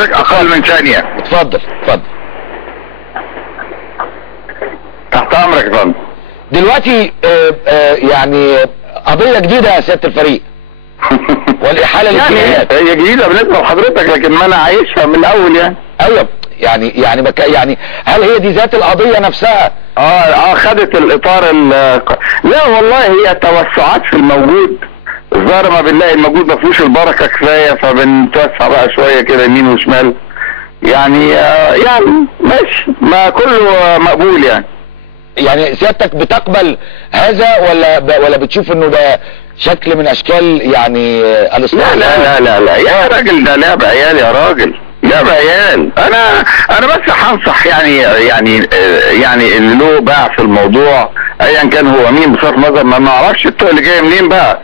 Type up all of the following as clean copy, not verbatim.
اقل من ثانيه. اتفضل اتفضل. تحت امرك يا فندم. دلوقتي يعني قضيه جديده يا سياده الفريق والاحاله للجنايات. يعني هي جديده بالنسبه لحضرتك لكن ما انا عايشها من الاول يعني. ايوه يعني هل هي دي ذات القضيه نفسها؟ خدت الاطار لا والله هي توسعات في الموجود. الظاهر ما بنلاقي الموجود ما فيهوش البركه كفايه فبنتوسع بقى شويه كده يمين وشمال. يعني ماشي ما كله مقبول يعني. يعني سيادتك بتقبل هذا ولا بتشوف انه ده شكل من اشكال يعني الاصلاح؟ لا يا راجل ده لعب عيال يا راجل. لعب عيال. انا بس هنصح يعني اللي له باع في الموضوع ايا كان هو مين بصرف نظر ما نعرفش الطرق اللي جايه منين بقى.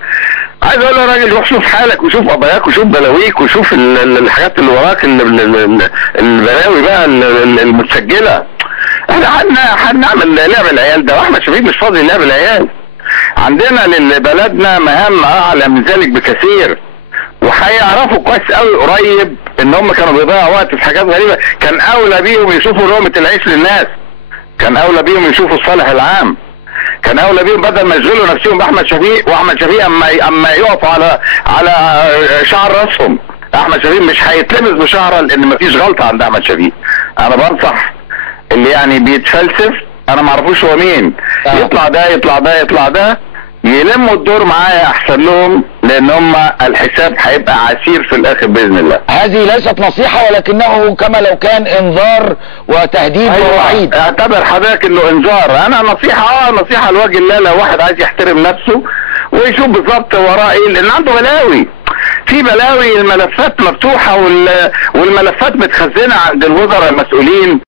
عايز اقول يا راجل روح شوف حالك وشوف قضاياك وشوف بلاويك وشوف الحاجات اللي وراك البلاوي بقى المتسجله. احنا هنعمل لعب العيال ده واحمد شفيق مش فاضي لعب العيال. عندنا لبلدنا مهام اعلى من ذلك بكثير وهيعرفوا كويس قوي قريب ان هم كانوا بيضيعوا وقت في حاجات غريبه. كان اولى بيهم يشوفوا لقمه العيش للناس. كان اولى بيهم يشوفوا الصالح العام. كان اولى بيهم بدل ما يشغلوا نفسهم باحمد شفيق واحمد شفيق اما يقفوا على شعر راسهم. احمد شفيق مش هيتلمس بشعره لان مفيش غلطه عند احمد شفيق. انا بنصح اللي يعني بيتفلسف انا ما اعرفوش هو مين يطلع ده يلموا الدور معايا احسن لهم لان هم الحساب هيبقى عسير في الاخر باذن الله. هذه ليست نصيحه ولكنه كما لو كان انذار وتهديد ووعيد. اعتبر حضرتك انه انذار. انا نصيحه لوجه الله لو واحد عايز يحترم نفسه ويشوف بالظبط وراه ايه لان عنده بلاوي. في بلاوي الملفات مفتوحه والملفات متخزنه عند الوزراء المسؤولين.